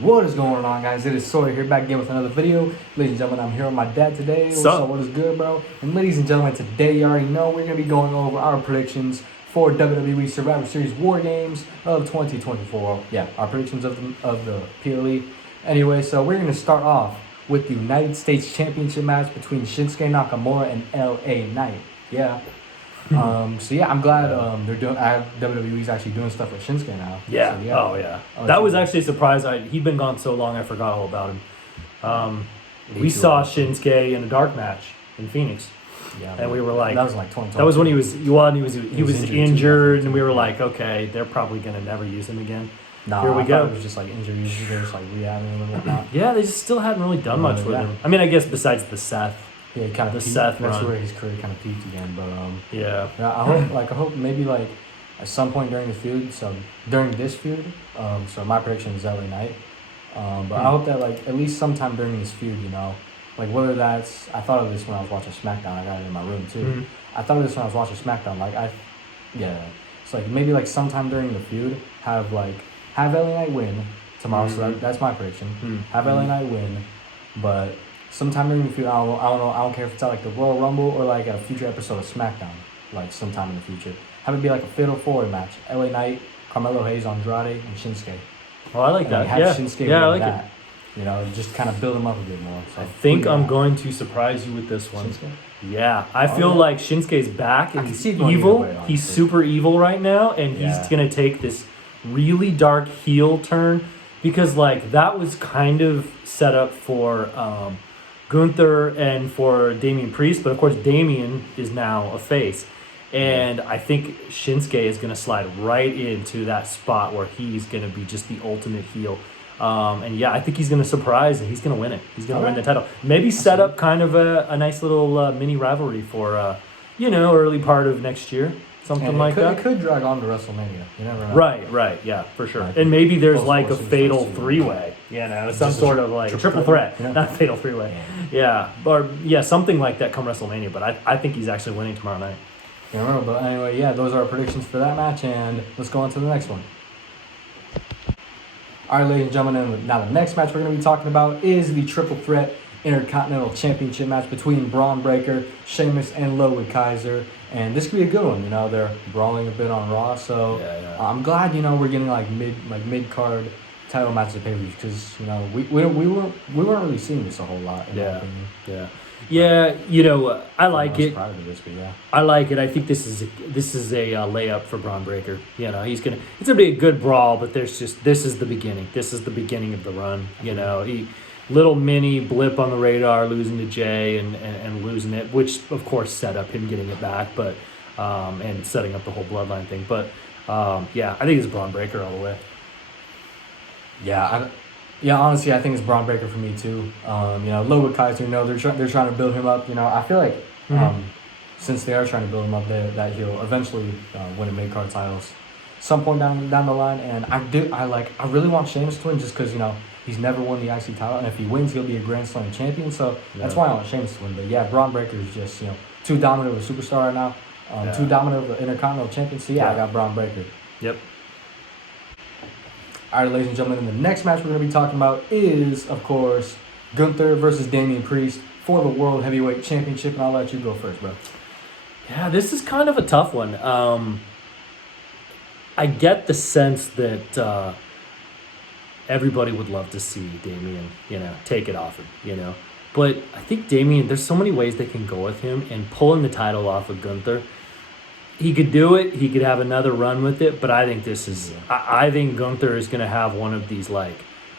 What is going on, guys? It is Sawyer here, back again with another video. Ladies and gentlemen, I'm here with my dad today. What's up? What is good, bro? And ladies and gentlemen, today you already know we're going to be going over our predictions for WWE Survivor Series Wargames of 2024. Yeah, our predictions of the PLE. Anyway, so we're going to start off with the United States Championship match between Shinsuke Nakamura and LA Knight. Yeah. So yeah, I'm glad they're doing. WWE's actually doing stuff with Shinsuke now. Yeah. So, yeah. Oh yeah. That was actually a surprise. He'd been gone so long, I forgot all about him. We saw Shinsuke in a dark match in Phoenix. Yeah, and we were like, that was like 2020. That was when he was injured, and we were like, okay, they're probably gonna never use him again. Nah, here we go. It was just like injuries, just like rehabbing him and whatnot. Yeah, they just still hadn't really done much with him. I mean, I guess besides the Seth. Yeah, kind of the peaked. Seth That's run. where his career kind of peaked again. But yeah. I hope maybe like at some point during the feud. So during this feud, so my prediction is LA Knight. But I hope that like at least sometime during this feud, you know, like whether that's I thought of this when I was watching SmackDown. I got it in my room too. Mm-hmm. I thought of this when I was watching SmackDown. It's like maybe like sometime during the feud, have LA Knight win tomorrow. Mm-hmm. So that's my prediction. Mm-hmm. Have LA Knight win, but sometime during the feud, I don't care if it's at like the Royal Rumble or like at a future episode of SmackDown, like sometime in the future. Have it be like a fatal four-way match: LA Knight, Carmelo Hayes, Andrade, and Shinsuke. Oh, I like that. Have Shinsuke I like that. it. You know, just kind of build him up a bit more. So I think I'm going to surprise you with this one. Shinsuke? Yeah, I feel like Shinsuke's back and he's evil. He's super evil right now, and he's gonna take this really dark heel turn because like that was kind of set up for Gunther and for Damian Priest, but of course Damian is now a face. And I think Shinsuke is going to slide right into that spot where he's going to be just the ultimate heel. And yeah, I think he's going to surprise and he's going to win it. He's going to win the title. Maybe set up kind of a nice little mini rivalry for, early part of next year. Something like that. It could drag on to WrestleMania. You never know. Right, yeah, for sure. And maybe there's like a fatal three-way, some sort of like triple threat, not fatal three-way. Yeah, or something like that come WrestleMania. But I think he's actually winning tomorrow night. I don't know, but anyway, yeah, those are our predictions for that match, and let's go on to the next one. All right, ladies and gentlemen, now the next match we're going to be talking about is the Triple Threat Intercontinental Championship match between Braun Breaker, Sheamus, and Ludwig Kaiser. And this could be a good one. You know, they're brawling a bit on Raw, so I'm glad, we're getting like mid-card title matches at pay-per-views because, we weren't really seeing this a whole lot, in my opinion. Yeah, I like it. Prior to this, but yeah. I like it. I think this is a layup for Braun Breaker. It's gonna be a good brawl, but this is the beginning. This is the beginning of the run. Little mini blip on the radar, losing to Jay and losing it, which of course set up him getting it back, but and setting up the whole bloodline thing. But I think it's Braun Breaker all the way. Yeah, honestly, I think it's Braun Breaker for me too. Ludwig Kaiser, they're trying to build him up. I feel like since they are trying to build him up, that he'll eventually win a mid-card titles some point down the line. And I really want Sheamus to win just because he's never won the IC title, and if he wins, he'll be a Grand Slam champion. So that's why I want Sheamus to win. But yeah, Braun Breaker is just too dominant of a superstar right now, too dominant of an Intercontinental champion. So I got Braun Breaker. Yep. All right, ladies and gentlemen, the next match we're going to be talking about is, of course, Gunther versus Damian Priest for the World Heavyweight Championship, and I'll let you go first, bro. Yeah, this is kind of a tough one. I get the sense that everybody would love to see Damian, take it off him, But I think Damian, there's so many ways they can go with him, and pulling the title off of Gunther, he could do it. He could have another run with it, but I think this is. I think Gunther is going to have one of these like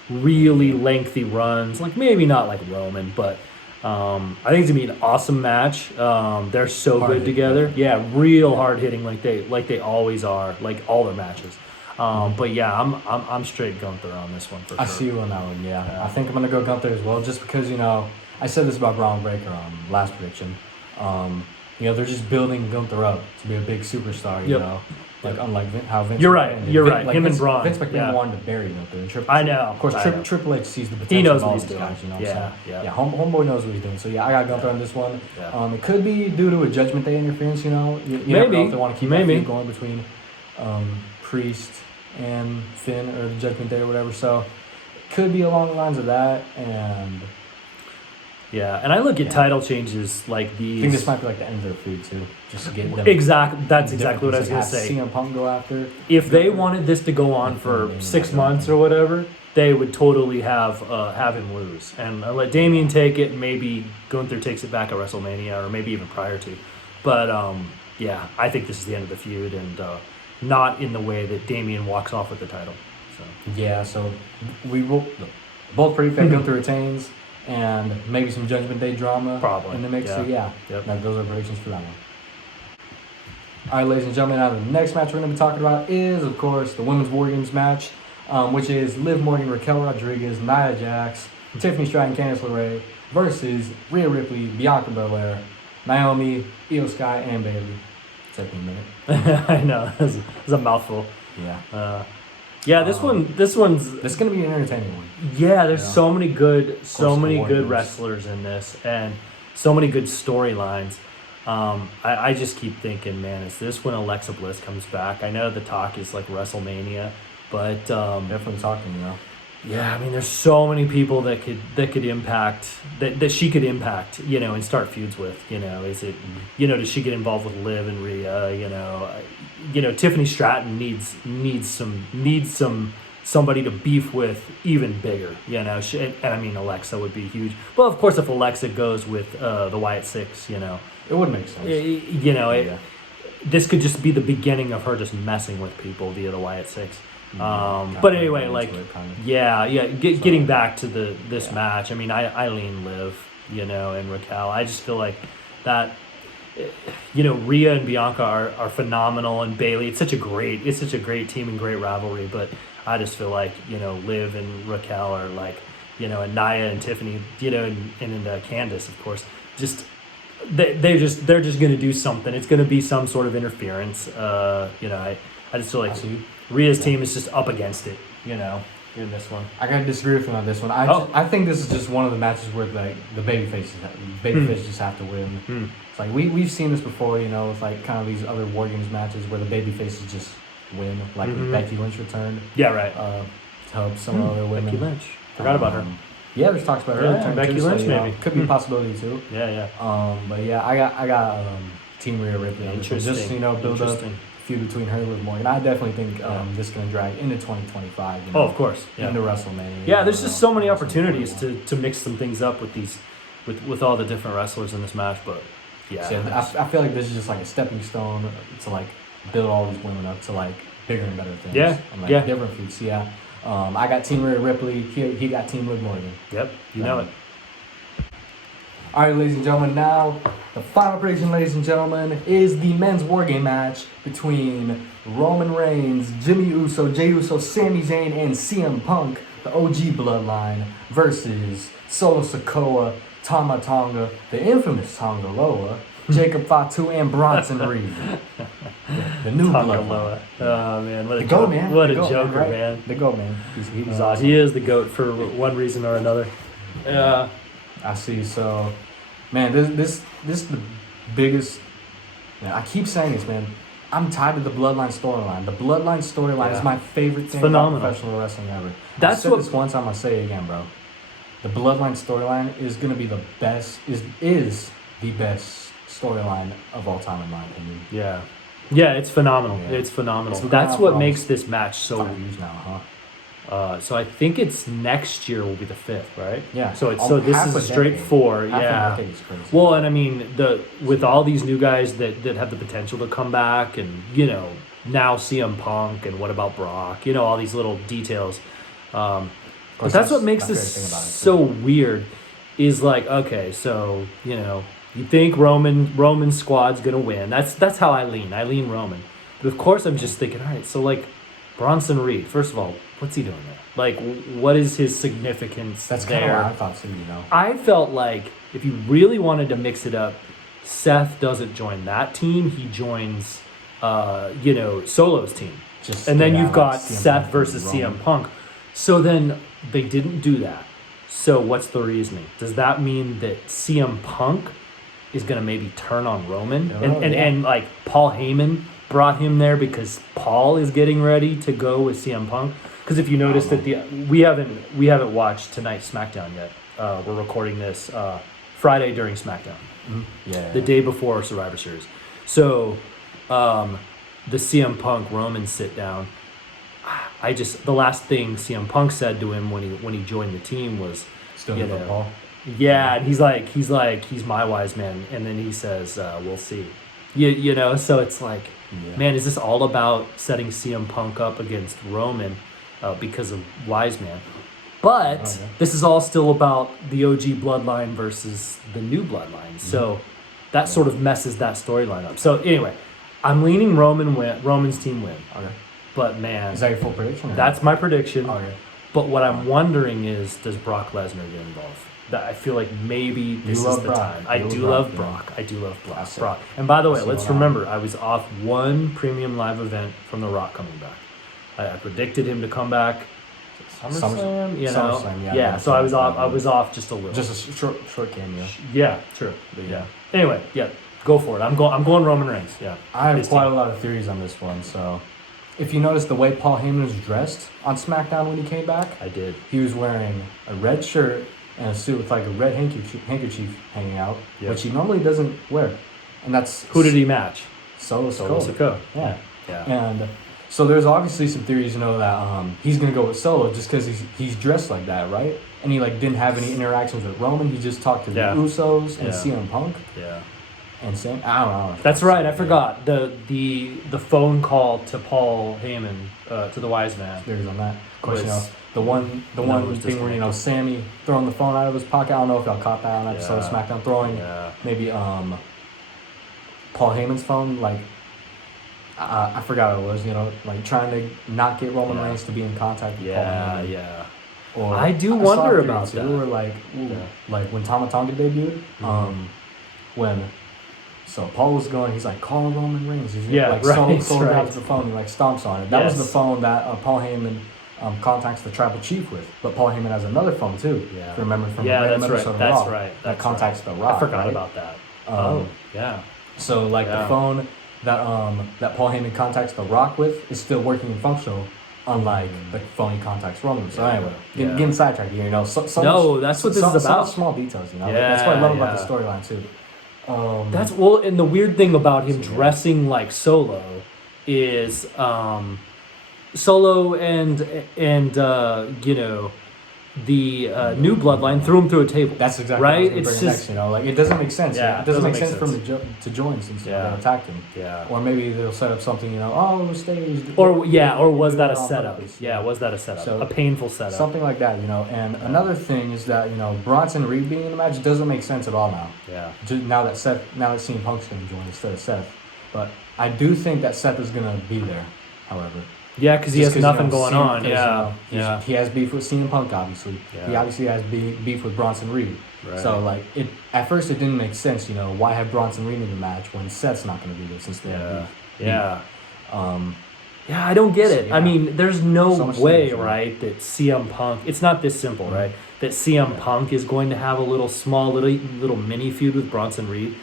really lengthy runs, like maybe not like Roman, but I think it's gonna be an awesome match. They're so hard good together. Yeah, real hard hitting, like they always are, like all their matches. But yeah, I'm straight Gunther on this one for sure. I see you on that one. Yeah, I think I'm gonna go Gunther as well, just because I said this about Braun Breaker on last prediction. They're just building Gunther up to be a big superstar, like unlike how Vince. You're right. Like Him and Braun. Vince McMahon wanted to bury Gunther. And I know. Of course, Triple H sees the potential. He knows of all what he's these doing. guys. Homeboy knows what he's doing. So I got Gunther on this one. It could be due to a Judgment Day interference. You never know if they want to keep that feud going between Priest and Finn or the Judgment Day or whatever. So could be along the lines of that, and yeah, and I look at title changes like these. I think this might be like the end of their feud too, just to get them. That's exactly what I was gonna say. CM Punk go after. If they wanted this to go on for 6 months or whatever, they would totally have him lose and let Damian take it, and maybe Gunther takes it back at WrestleMania or maybe even prior to. But yeah, I think this is the end of the feud, and not in the way that Damian walks off with the title. So yeah, so we will both predict that Gunther retains, and maybe some Judgment Day drama probably in the mix. Yeah. So yeah, Yep. now those are predictions for that one. All right, ladies and gentlemen, now the next match we're going to be talking about is, of course, the Women's Wargames match, which is Liv Morgan, Raquel Rodriguez, Nia Jax, Tiffany Stratton, Candice LeRae versus Rhea Ripley, Bianca Belair, Naomi, Io Sky, and Bayley. Took me a minute. I know, it's a mouthful. Yeah. Yeah, this one's This is gonna be an entertaining one. Yeah, there's so many good Wargames. wrestlers in this, and so many good storylines. I just keep thinking, man, is this when Alexa Bliss comes back? I know the talk is like WrestleMania, but Definitely talking, you know. yeah, I mean, there's so many people that could impact that she could impact, you know, and start feuds with. You know, is it, you know, does she get involved with Liv and Rhea? You know, Tiffany Stratton needs some somebody to beef with even bigger. You know, and I mean, Alexa would be huge. Well, of course, if Alexa goes with the Wyatt Six, you know, it would make sense. You know, this could just be the beginning of her just messing with people via the Wyatt Six. But anyway, like, getting back to this match, I mean, I lean Liv, you know, and Raquel. I just feel like that, you know, Rhea and Bianca are phenomenal, and Bayley. It's such a great team and great rivalry. But I just feel like, you know, Liv and Raquel are like, you know, and Nia and Tiffany, you know, and Candice, of course, just. They're just gonna do something. It's gonna be some sort of interference. You know, I just feel like Rhea's team is just up against it. You know, in this one. I gotta disagree with you on this one. I think this is just one of the matches where like the babyfaces just have to win. It's like we've seen this before. You know, with like kind of these other War Games matches where the babyfaces just win. Like when Becky Lynch returned. Yeah, right. To help some other women. Becky Lynch. Forgot about her. Yeah, there's talks about her. Yeah, Becky Lynch, so, maybe. Could be a possibility too. Yeah. But yeah, I got Team Rhea Ripley. Interesting. Just, you know, build up feud between her and Liv Morgan. I definitely think this is going to drag into 2025. You know, of course. Yeah. Into WrestleMania. Yeah, there's just so many opportunities to mix some things up with these, with all the different wrestlers in this match. But yeah, so I feel like this is just like a stepping stone to like build all these women up to like bigger and better things. Yeah. And, like, different feuds. Yeah. I got Team Rhea Ripley. He got Team Liv Morgan. Yep, you know it. All right, ladies and gentlemen. Now, the final prediction, ladies and gentlemen, is the men's War Game match between Roman Reigns, Jimmy Uso, Jey Uso, Sami Zayn, and CM Punk, the OG bloodline, versus Solo Sikoa, Tama Tonga, the infamous Tonga Loa, Jacob Fatu, and Bronson Reed. The new bloodline. Oh man, what a joke, man. What a joker, man. The GOAT, man. He's awesome. He is the GOAT for one reason or another. Yeah. I see. So, man, this is the biggest. Man, I keep saying this, man. I'm tied to the Bloodline storyline. The Bloodline storyline is my favorite thing about professional wrestling ever. I said this once. I'm gonna say it again, bro. The Bloodline storyline is gonna be the best. Is the best storyline of all time, in my opinion. Yeah, it's phenomenal. Yeah. It's phenomenal. That's what makes this match so. 5 years now, huh? So I think it's next year will be the 5th, right? Yeah. So this is a straight 4. Yeah. Well, and I mean with all these new guys that have the potential to come back, and you know now CM Punk, and what about Brock? You know, all these little details. But that's what makes this so weird. Is like, okay, so you know. You think Roman's squad's gonna win. That's how I lean. I lean Roman. But of course I'm just thinking, all right, so like Bronson Reed, first of all, what's he doing there? Like, what is his significance there? That's kind of what I thought too, you know. I felt like if you really wanted to mix it up, Seth doesn't join that team. He joins Solo's team. And then you've got Seth versus CM Punk. So then they didn't do that. So what's the reasoning? Does that mean that CM Punk is going to maybe turn on Roman? And like Paul Heyman brought him there because Paul is getting ready to go with CM Punk. Because if you noticed that we haven't watched tonight's SmackDown yet. We're recording this Friday during SmackDown. Yeah. The day before Survivor Series. So, the CM Punk Roman sit down. The last thing CM Punk said to him when he joined the team was, Still in football. Yeah, and he's like he's my wise man, and then he says, "We'll see." You know, so it's like, man, is this all about setting CM Punk up against Roman because of wise man? But this is all still about the OG bloodline versus the new bloodline. So that sort of messes that storyline up. So anyway, I'm leaning Roman's team win. Okay. But man, is that your full prediction? That's my prediction. Okay. But what I'm wondering is, does Brock Lesnar get involved? I feel like maybe this is the time. I do love Brock. I do love Brock. And by the way, let's remember, I was off one premium live event from The Rock coming back. I predicted him to come back. SummerSlam, you know. Yeah. So I was off just a little. Just a short cameo. Yeah, true. Yeah. Anyway, go for it. I'm going Roman Reigns. Yeah. I have quite a lot of theories on this one. So, if you notice the way Paul Heyman was dressed on SmackDown when he came back, I did. He was wearing a red shirt and a suit with like a red handkerchief hanging out, which he normally doesn't wear. And that's who did he match? Solo Sikoa. Yeah. And so there's obviously some theories, you know, that he's gonna go with Solo just because he's dressed like that, right? And he like didn't have any interactions with Roman. He just talked to the Usos and CM Punk. Yeah. And Sam, I don't know. That's right. I forgot the phone call to Paul Heyman to the Wise Man. There's on that. Of course, you know, the one thing where, you know, Sammy throwing the phone out of his pocket. I don't know if y'all caught that on episode of SmackDown, throwing maybe Paul Heyman's phone, like I forgot what it was, you know, like trying to not get Roman Reigns to be in contact with Paul Heyman. Yeah. Or I do wonder about that. Or like when Tama Tonga debuted, So Paul was going, he's like, call Roman Reigns. He's sold out to the phone, he like stomps on it. That was the phone that Paul Heyman contacts the Tribal Chief with. But Paul Heyman has another phone too. Yeah. If you remember from the episode of Raw. That contacts the Rock. I forgot about that. So the phone that Paul Heyman contacts the Rock with is still working and functional, unlike the phone he contacts Roman. So anyway, getting sidetracked here, you know. That's what this is about. Some small details, you know. That's what I love about the storyline too. And the weird thing about him dressing like Solo is Solo and you know, the new bloodline threw him through a table. That's exactly right. It's just next, you know, like it doesn't make sense. Yeah, it doesn't make sense for him to join since they attacked him. Yeah. Or maybe they'll set up something, you know. Oh, stage. Or was that a setup? Yeah, was that a setup? So, a painful setup. Something like that, you know. And another thing is that, you know, Bronson Reed being in the match doesn't make sense at all now. Yeah. Now that CM Punk's going to join instead of Seth, but I do think that Seth is going to be there. However. Yeah, because he has nothing going on. He has beef with CM Punk, obviously. Yeah. He obviously has beef with Bronson Reed. Right. So, like, at first it didn't make sense, you know, why have Bronson Reed in the match when Seth's not going to be there since they have beef. Yeah. I don't get it. I mean, there's no way, right, that CM Punk, it's not this simple, right, that CM Punk is going to have a little mini feud with Bronson Reed.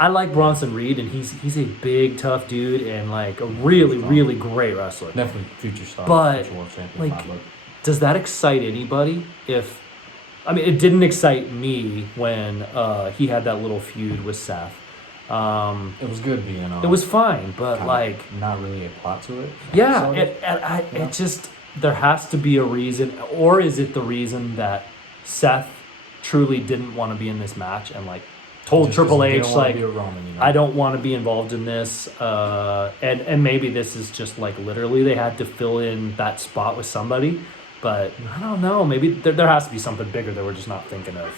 I like Bronson Reed, and he's a big, tough dude, and like a really, really great wrestler. Definitely future star. But like, does that excite anybody? It didn't excite me when he had that little feud with Seth. It was good being on. It was fine, but like not really a plot to it. Yeah, it just, there has to be a reason, or is it the reason that Seth truly didn't want to be in this match and like told Triple H like, Roman, you know? I don't want to be involved in this, and maybe this is just like literally they had to fill in that spot with somebody, but I don't know, maybe there has to be something bigger that we're just not thinking of.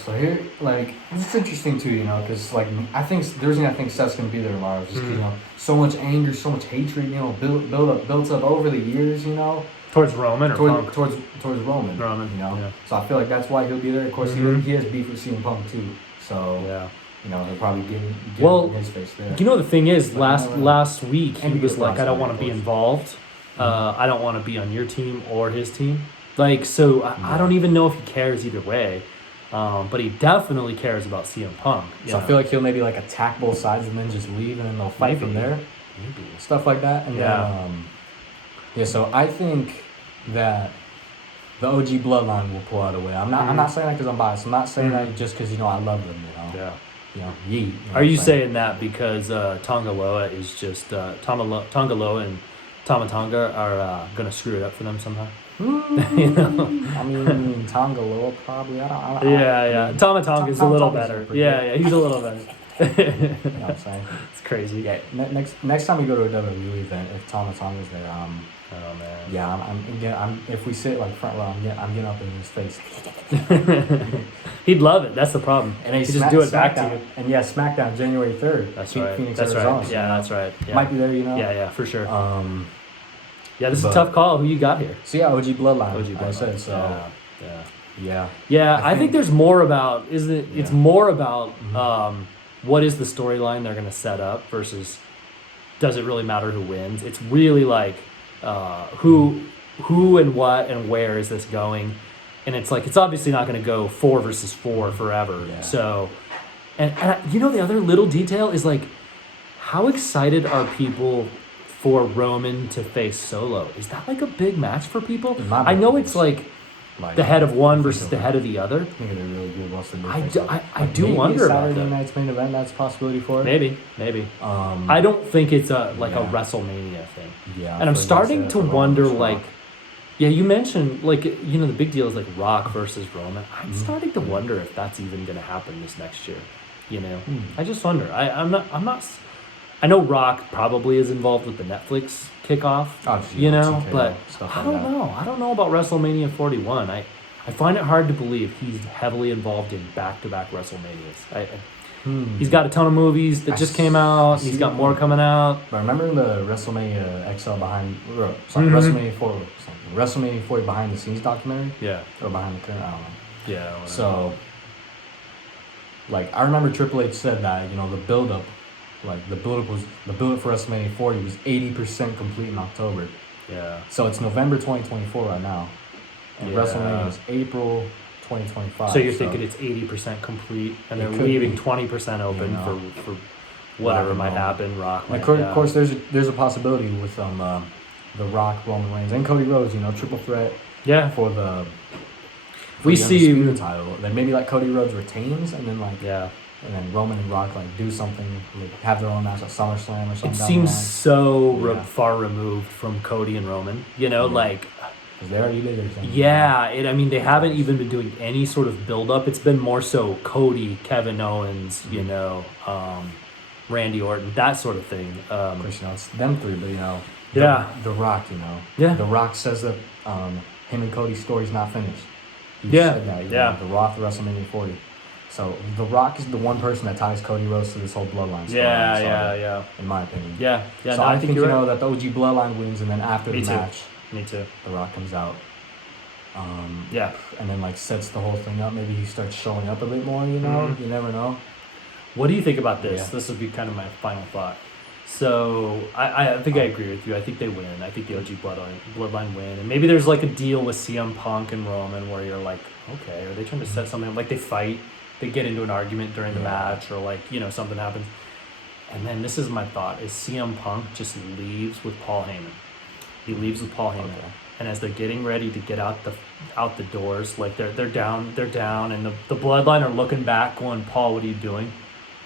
So here, like, it's interesting too, you know, because like I think the reason I think Seth's gonna be there tomorrow is just because, you know, so much anger, so much hatred, you know, built up over the years, you know. Towards Roman Punk? Towards Roman, you know. Yeah. So I feel like that's why he'll be there. Of course, he has beef with CM Punk too. So you know, he'll probably get his face there. You know, the thing is, last week he was like, I don't want to be involved. I don't want to be on your team or his team. Like, so I don't even know if he cares either way. But he definitely cares about CM Punk. So I feel like he'll maybe like attack both sides and then just leave, and then they'll fight from there. Maybe stuff like that. And then Yeah, so I think that the OG Bloodline will pull out a win. I'm not saying that because I'm biased. I'm not saying that just because I love them. Yeah. Yeet. You know Are you saying that because Tongaloa is just Tongaloa and Tamatonga are gonna screw it up for them somehow? I mean, Tongaloa probably. I Yeah. Tamatonga's a little better. Yeah, he's a little better. You know what I'm saying? It's crazy. Yeah. Next time we go to a WWE event, if Tamatonga's there, oh man. Yeah, I'm if we sit like front row, I'm getting up in his face. He'd love it. That's the problem. And he just do it back to you. And yeah, SmackDown January 3rd. That's right. Phoenix, that's Arizona. Right. Yeah, that's right. Yeah. Might be there, Yeah, for sure. Yeah, this is a tough call. Who you got here? So yeah, OG Bloodline. OG Bloodline. I said so. Yeah. I think there's more about. It's more about what is the storyline they're going to set up versus does it really matter who wins? It's really like who and what and where is this going? And it's like it's obviously not going to go 4 versus 4 forever. Yeah. So, and the other little detail is like how excited are people for Roman to face Solo? Is that like a big match for people? I know it's like the head of one versus the head of the other. I think they're really good. I do wonder about that. Saturday night's main event. That's a possibility for it. Maybe. I don't think it's a WrestleMania thing. Yeah. And I'm starting to wonder like. Yeah, you mentioned like the big deal is like Rock versus Roman. I'm starting to wonder if that's even going to happen this next year. I just wonder. I'm not. I know Rock probably is involved with the Netflix kickoff. But I don't know. I don't know about WrestleMania 41. I find it hard to believe he's heavily involved in back-to-back WrestleManias. He's got a ton of movies that just came out. He's got more coming out. But remember the WrestleMania XL WrestleMania 4. WrestleMania 4 behind the scenes documentary? Yeah. Or behind the curtain? I don't know. Yeah. So, like, I remember Triple H said that, the build-up, like, the build-up for WrestleMania 40 was 80% complete in October. Yeah. So it's November 2024 right now. And WrestleMania is April 2025. So you're thinking it's 80% complete, and they're leaving 20% open for whatever might happen. Rock. Of course, there's a possibility with the Rock, Roman Reigns, and Cody Rhodes. Triple threat. Yeah. For the we see Undisputed title. Then maybe like Cody Rhodes retains, and then and then Roman and Rock do something, like have their own match at SummerSlam or something. It seems so far removed from Cody and Roman. Like. Because they already did their thing. Yeah, they haven't even been doing any sort of build-up. It's been more so Cody, Kevin Owens, Randy Orton, that sort of thing. Of course, it's them three, but The Rock, Yeah. The Rock says that him and Cody's story's not finished. He said that, The Rock at WrestleMania 40. So The Rock is the one person that ties Cody Rhodes to this whole bloodline story. Yeah. In my opinion. Yeah. So I think that the OG bloodline wins, and then after the match, me too. The Rock comes out. And then sets the whole thing up. Maybe he starts showing up a bit more. You never know. What do you think about this? This would be kind of my final thought. So I think I agree with you. I think they win. I think the OG bloodline win, and maybe there's like a deal with CM Punk and Roman where you're like, okay, are they trying to set something up? Like they fight, they get into an argument during the match, or something happens. And then this is my thought: is CM Punk just leaves with Paul Heyman? He leaves with Paul Heyman, and as they're getting ready to get out the doors, like they're down, and the bloodline are looking back, going, Paul, what are you doing?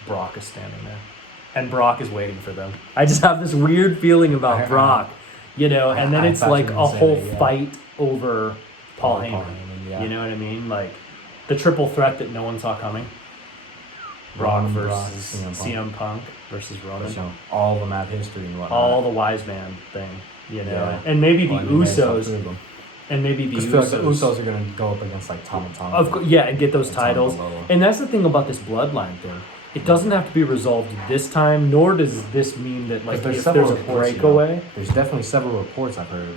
Brock is standing there, and Brock is waiting for them. I just have this weird feeling about Brock, and then it's like a whole fight over Paul Heyman. You know what I mean? Like the triple threat that no one saw coming. Brock versus CM Punk versus Roman. All the map history and whatnot. All the wise man thing. And maybe the Usos, and maybe the Usos. The Usos are going to go up against Tom and Tom. Of course, and get those titles. And that's the thing about this bloodline thing. It doesn't have to be resolved this time, nor does this mean that if there's a breakaway. There's definitely several reports I've heard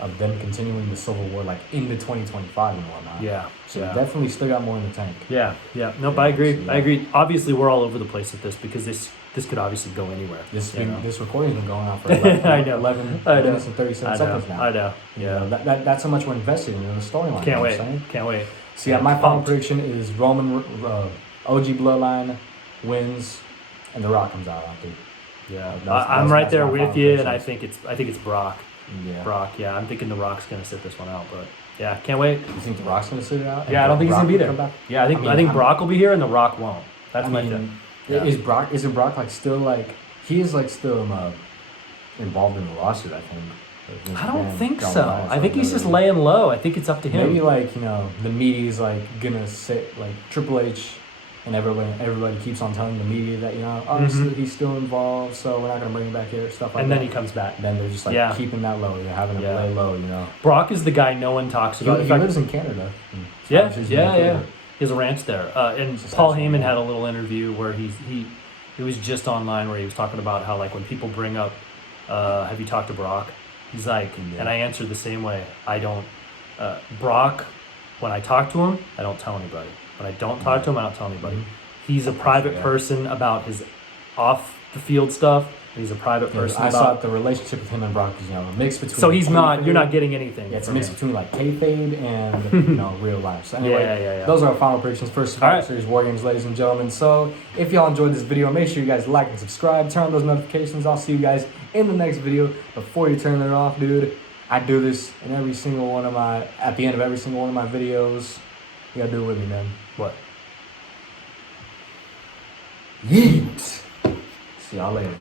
of them continuing the Civil War into 2025 and whatnot. Yeah. So they definitely still got more in the tank. Yeah. Nope, I agree. I agree. Obviously, we're all over the place with this because this could obviously go anywhere. This recording's been going on for 11 minutes and 37 seconds now. I know. Yeah. That's how much we're invested in the storyline. Can't wait. So my final prediction is Roman OG Bloodline wins, and The Rock comes out after. Yeah, I'm right there with you, and I think it's Brock. Brock. Yeah, I'm thinking The Rock's gonna sit this one out, but yeah, can't wait. You think The Rock's gonna sit it out? Yeah, I don't think he's gonna be there. Yeah, I think Brock will be here and The Rock won't. That's my thing. Yeah. Is Brock like still like he is like still involved in the lawsuit? I think. I don't think so. I think he's just laying low. I think it's up to him. Maybe like the media's like gonna sit like Triple H, and everybody keeps on telling the media that obviously he's still involved, so we're not gonna bring him back here, stuff like that. And then he comes back. Then they're just like keeping that low. They're having him lay low. Brock is the guy no one talks about. He lives in Canada. Yeah. He has a ranch there. And Paul Heyman had a little interview where he was just online where he was talking about how like when people bring up, have you talked to Brock? He's like, and I answered the same way. I don't, Brock, when I talk to him, I don't tell anybody. When I don't talk to him, I don't tell anybody. He's a private person about his off the field stuff. He's a private person. I saw the relationship with him and Brock is a mix between. So he's not. You're not getting anything. Yeah, it's a mix between like kayfabe and real life. So anyway, those are our final predictions for Survivor Series War Games, ladies and gentlemen. So if y'all enjoyed this video, make sure you guys like and subscribe. Turn on those notifications. I'll see you guys in the next video. Before you turn it off, dude, I do this in at the end of every single one of my videos. You gotta do it with me, man. What? Yeet. See y'all later.